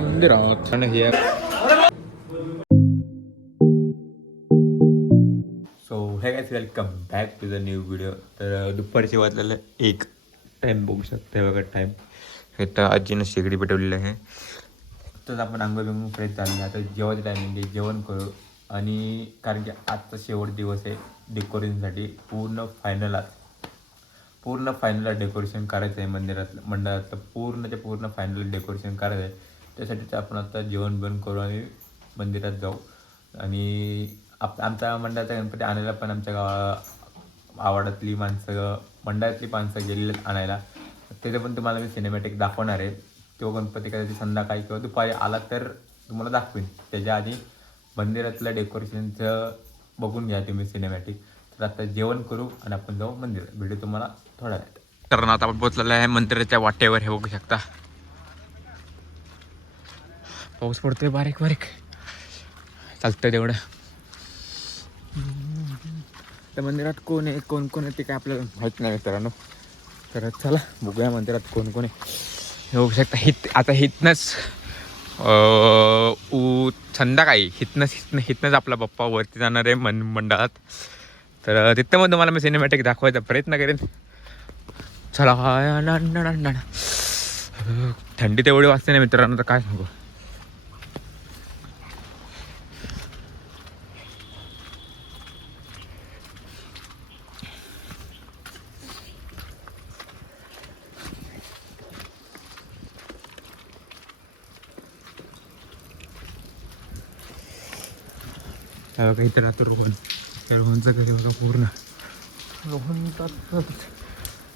मंदिरात आणि हे so hey guys welcome back to the new video. तर दुपारचे वाजलेलं एक टाईम बघू शकते बघा टाईम. हे तर आजीनं शेगडी पेटवलेलं आहे. तर आपण आंघोळ बिंघोळ फ्रेश झाले. आता जेवायचं टायमिंग आहे, जेवण करू. आणि कारण की आजचा शेवट दिवस आहे डेकोरेशनसाठी. पूर्ण फायनल डेकोरेशन करायचं आहे मंडळातलं पूर्णच्या पूर्ण फायनल डेकोरेशन करायचं आहे. त्यासाठीच आपण आता जेवण बिवण करू आणि मंदिरात जाऊ. आणि आमच्या मंडळाचा गणपती आणायला पण आमच्या आवाडातली माणसं मंडळातली माणसं गेलेली आणायला. त्याचं पण तुम्हाला मी सिनेमॅटिक दाखवणार आहे. तो गणपती कदाचित संध्याकाळी किंवा दुपारी आला तर तुम्हाला दाखवेन. त्याच्या आधी मंदिरातलं डेकोरेशनचं बघून घ्या तुम्ही सिनेमॅटिक. तर आता जेवण करू आणि आपण जाऊ मंदिरात. व्हिडिओ तुम्हाला थोडा वेळात. तर आता आपण पोहोचलेलं आहे मंदिराच्या वाटेवर. हे बघू शकता पाऊस पडतोय बारीक बारीक. चालतंय तेवढं. त्या मंदिरात कोण आहे कोण कोण आहे ते काय आपल्याला माहीत नाही मित्रांनो. तर चला बघूया मंदिरात कोण कोण आहे. हे बघू शकता आता हितनंच संध्याकाळी हितनंच आपला बाप्पा वरती जाणार आहे मंडळात. तर तिथं मग तुम्हाला मी सिनेमॅटिक दाखवायचा प्रयत्न करेन. चला थंडी तेवढी वाजते ना मित्रांनो तर काय सांगू. काही तर राहतो रोहनचं घरी बघा पूर्ण. रोहन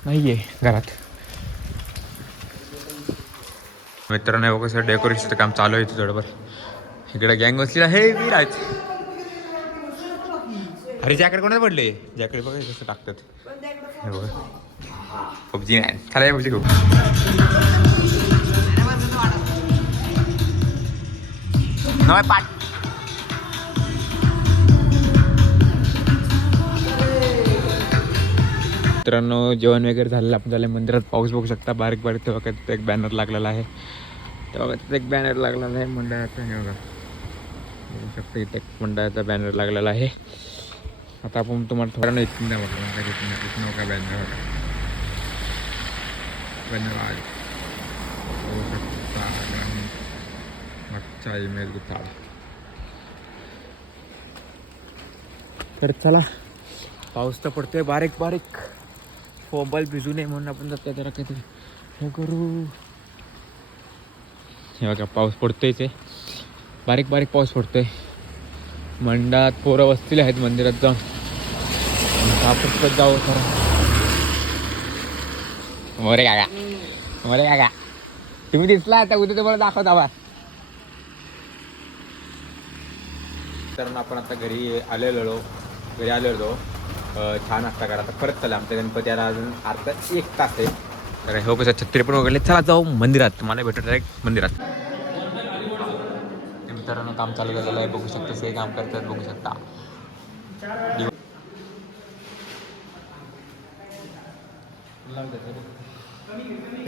नाही आहे घरात. मित्रांनो बघा सर डेकोरेशनचं काम चालू आहे थोडंफार. इकडे गँग बसली आहे विराज. अरे जॅकेट कोणाला पडले. जॅकेट बघा कसं टाकतात हे बघा. पबजी मॅन चला पबजी खूप नवा पाठ. मित्रांनो जेवण वगैरे झालेलं आपण झालं. मंदिरात पाऊस बघू शकता बारीक बारीक. तेव्हा काय तिथं एक बॅनर लागलेला आहे. मंडळाचा. हे बघा बघू शकता इथं एक मंडळाचा बॅनर लागलेला आहे. आता आपण तुम्हाला थोडा इथून द्या म्हटलं इथून का बॅनर आज बघू शकता. मागचा ईमेल गुताळ. तर चला पाऊस तर पडतोय बारीक बारीक. मोबाईल भिजू नये म्हणून आपण जरा काहीतरी हे करू. हे बघा पाऊस पडतोयच आहे बारीक बारीक पाऊस पडतोय. मंडळात पोरं बसलेले आहेत मंदिरात जाऊन. आपण जाऊ खरं. मोरे काका तुम्ही दिसला आता उद्या तुम्हाला दाखवता बा. तर आपण आता घरी आलेलो छान असता करा. आता परत चला आमच्या गणपती आला अजून अर्धा 1 तास आहे. तर हो कसं छत्री पण वगैरे. चला जाऊ मंदिरात. मला भेटत आहे मंदिरात. मित्रांनो काम चालू झालेलं आहे बघू शकता. ते काम करतात बघू शकता.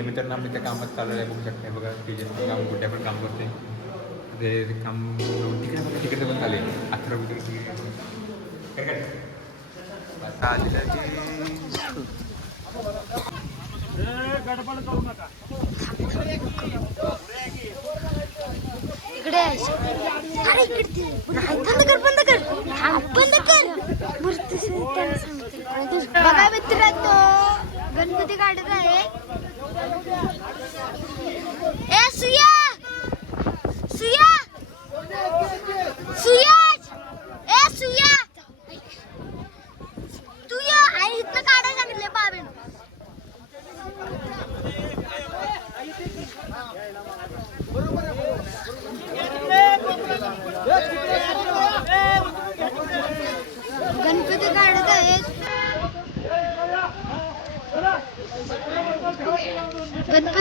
मित्रांनो आम्ही त्या कामात चालू आहे बघू शकता. बघा काम कुठे पण काम करते ते काम तिकडे पण चालेल. 18 बघा मित्रांनो गणपती काढत आहे. ए सुया सुया सुयाज ए सुया तू या आई इथं काढायला सांगितले बाबेन. गणपती काढत आहेत. गणपती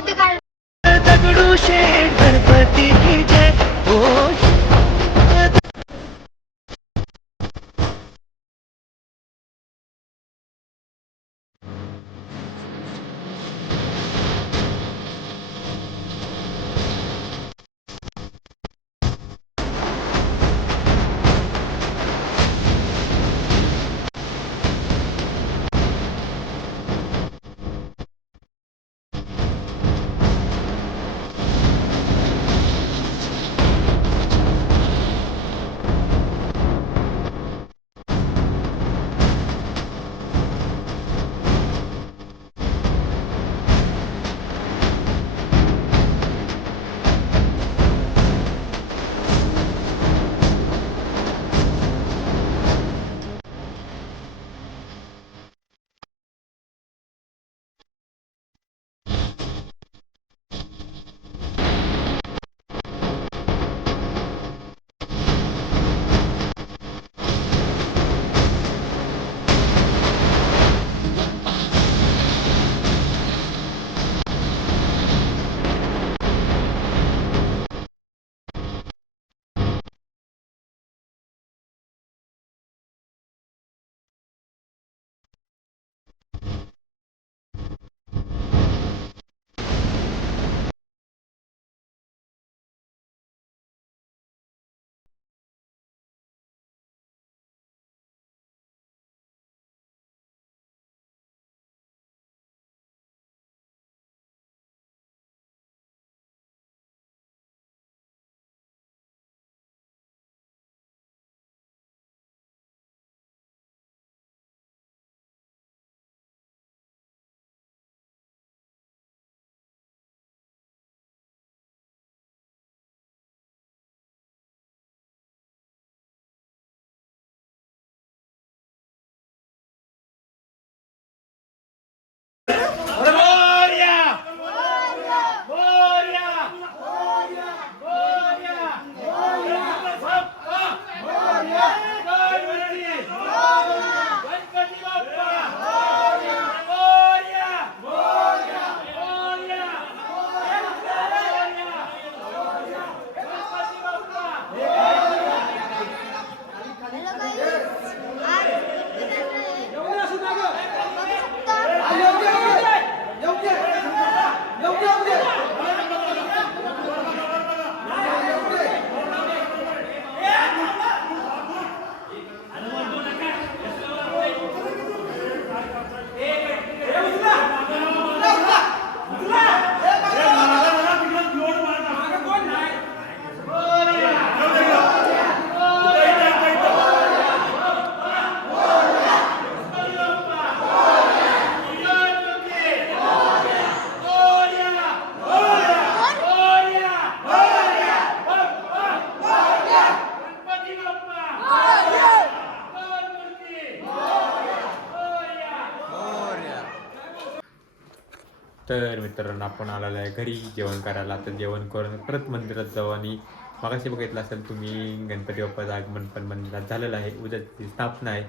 तर मित्रांनो आपण आलेलो आहे घरी जेवण करायला. तर जेवण करून परत मंदिरात जाऊ. आणि मगाशी बघितलं असेल तुम्ही गणपती बाप्पाचं आगमन पण मंदिरात झालेलं आहे. उद्याची स्थापना आहे.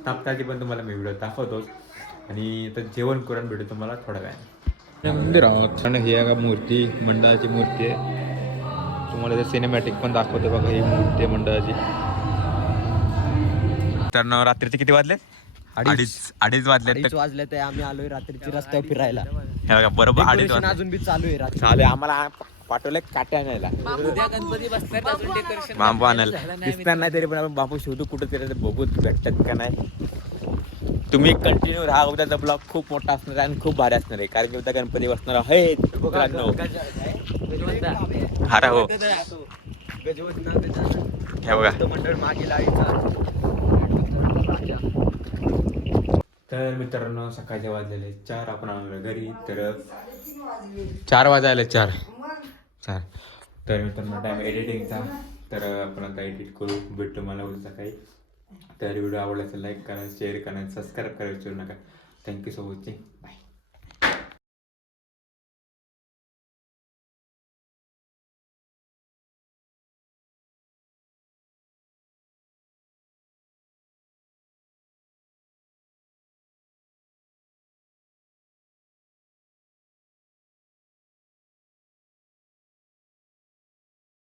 स्थापनाची पण तुम्हाला मी व्हिडिओ दाखवतोच. आणि आता जेवण करून भेटू तुम्हाला थोड्या वेळाने मंदिरात. आणि ही आहे मूर्ती, मंडळाची मूर्ती आहे. तुम्हाला ते सिनेमॅटिक पण दाखवते बघा. ही मूर्ती आहे मंडळाची. तर रात्रीचे किती वाजले? अडीच वाजले. ते आम्ही आलोय रात्रीची रस्त्यावर फिरायला. हे बघा बरोबर अडीच वाजले. अजून बी चालू आहे रात्री. चालेल आम्हाला पाठवले काटे आणायला. बांबू आणायला दिसणार नाही तरी पण आपण बांबू शोधू कुठं तरी बघू भेटतात का नाही. तुम्ही कंटिन्यू राहा. उद्याचा ब्लॉग खूप मोठा असणार आहे आणि खूप भारी असणार आहे. कारण की उद्या गणपती बसणार आहे मित्रांनो. अरे हो हे बघा. मंडळ मागे तर मित्रांनो सकाळचे वाजलेले 4. आपण आलो घरी. तर 4 वाजायला 4. तर मित्रांनो टाईम एडिटिंगचा. तर आपण आता एडिट करू. भेटतो मला उद्या सकाळी. तर व्हिडिओ आवडला असेल लाईक करा, शेअर करा, सबस्क्राईब करायला विसरू नका. Thank you so watching. बाय.